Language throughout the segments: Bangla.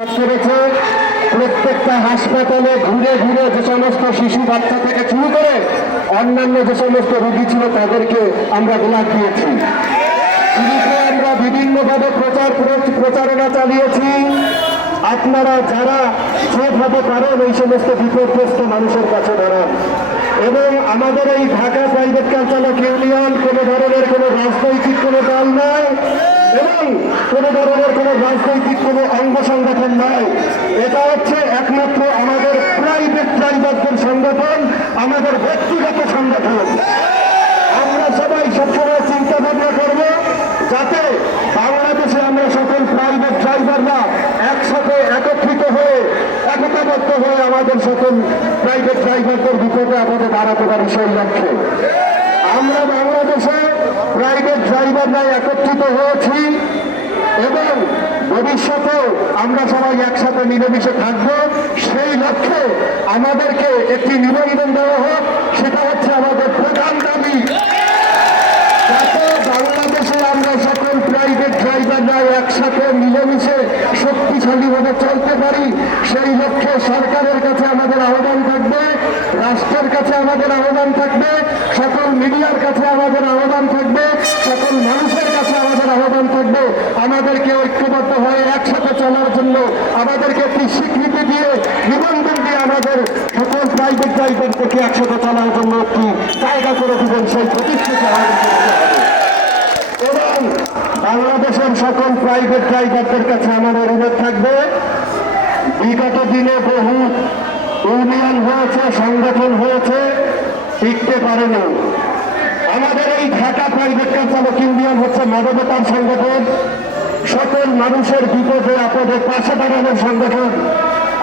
করেছে প্রত্যেকটা হাসপাতালে ঘুরে ঘুরে যে সমস্ত শিশু বাচ্চা থেকে শুরু করে অন্যান্য যে সমস্ত রোগী ছিল তাদেরকে আমরা গোলাপ দিয়েছি। আমরা বিভিন্নভাবে প্রচার প্র- প্রচারণা চালিয়েছি। আপনারা যারা যেভাবে পারেন, এই সমস্ত বিপদগ্রস্ত মানুষের কাছে দাঁড়ান। এবং আমাদের এই ঢাকা প্রাইভেট কালচারক ইউনিয়ন কোনো ধরনের কোনো রাজনৈতিক কোনো দল নয়। কোনো ধরনের কোনো রাজনৈতিক কোনো অঙ্গ সংগঠন নয় এটা হচ্ছে একমাত্র আমাদের প্রাইভেট ড্রাইভারদের সংগঠন, আমাদের ব্যক্তিগত সংগঠন। আমরা সবাই সবসময় চিন্তা ভাবনা করব যাতে বাংলাদেশে আমরা সকল প্রাইভেট ড্রাইভাররা একসাথে একত্রিত হয়ে, একতাবদ্ধ হয়ে আমাদের সকল প্রাইভেট ড্রাইভারদের বিপদে আমাদের দাঁড়াতে পারি সেই লক্ষ্যে। আমরা বাংলাদেশে প্রাইভেট ড্রাইভাররা একত্রিত হয়েছি। এবং ভবিষ্যতেও আমরা সবাই একসাথে মিলেমিশে থাকব। সেই লক্ষ্যে আমাদেরকে একটি নিবন্ধন দেওয়া হোক, সেটা হচ্ছে আমাদের প্রধান দাবি। বাংলাদেশে আমরা সকল প্রাইভেট ড্রাইভাররা একসাথে মিলেমিশে শক্তিশালীভাবে চলতে পারি, সেই লক্ষ্যে সরকারের কাছে আমাদের আহ্বান থাকবে, রাষ্ট্রের কাছে আমাদের আহ্বান থাকবে, সকল মিডিয়ার কাছে আমাদের আহ্বান থাকবে, সকল মানুষের কাছে আমাদের আহ্বান থাকবে। আমাদেরকে ঐক্যবদ্ধ হয়ে একসাথে চলার জন্য আমাদেরকে একটি স্বীকৃতি দিয়ে নিবন্ধন দিয়ে আমাদের সকল প্রাইভেট ড্রাইভারদেরকে একসাথে চলার জন্য একটি জায়গা করে দেবেন সেই হবে। এবং বাংলাদেশের সকল প্রাইভেট ড্রাইভারদের কাছে আমার অনুরোধ থাকবে, বিগত দিনে বহু ইউনিয়ন হয়েছে, সংগঠন হয়েছে, টিকতে পারেনি আমাদের এই ঢাকা প্রাইভেট কার চালক ইউনিয়ন হচ্ছে মানবতার সংগঠন। সকল মানুষের বিপদে আপদে পাশে দাঁড়ানোর সংগঠন।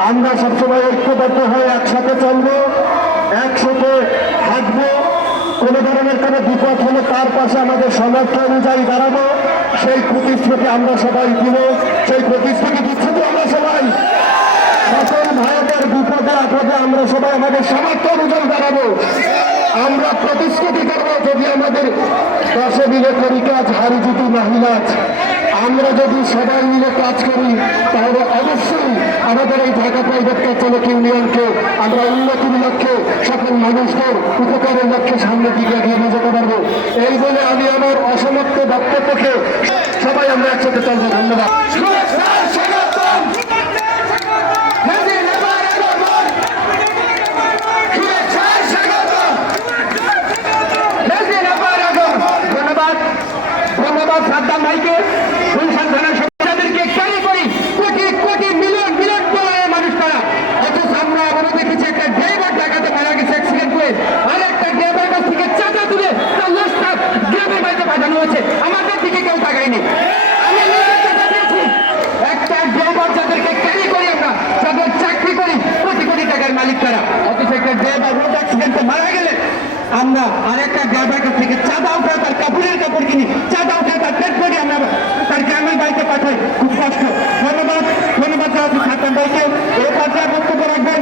আমরা সবসময় ঐক্যবদ্ধ হয়ে একসাথে চলবো, একসাথে থাকব কোনো ধরনের কোনো বিপদ হলে তার পাশে আমাদের সমর্থ অনুযায়ী দাঁড়াবো। সেই প্রতিশ্রুতি আমরা সবাই দিব, সেই প্রতিশ্রুতি দিচ্ছি আমরা সবাই সকল ভারতের বিপদে আপদে আমরা সবাই আমাদের সামর্থ্য অনুযায়ী দাঁড়াবো। আমরা প্রতিশ্রুতি করব যদি আমাদের দশে মিলে করি কাজ হারি যদি মহিলাজ আমরা যদি সবাই মিলে কাজ করি, তাহলে অবশ্যই আমাদের এই ঢাকা প্রাইভেট কার চালক ইউনিয়নকে আমরা উন্নতির লক্ষ্যে সকল মানুষদের উপকারের লক্ষ্যে সামনের দিকে এগিয়ে নিয়ে যেতে পারব। এই বলে আমি আমার অসমাপ্ত বক্তব্যকে সবাই আমরা একসাথে চলবো ধন্যবাদ। ধন্যবাদ। ধন্যবাদ সাদ্দাম ভাইকে। আমরা আরেকটা ড্রাইভার কাছ থেকে চাঁদা উঠে তার কাপড়ের কাপড় কিনি চাঁদা উঠে খুব কষ্ট ধন্যবাদ ধন্যবাদ জানাচ্ছি ছাত্র ভাইকে এ পর্যায়ে বক্তব্য রাখবেন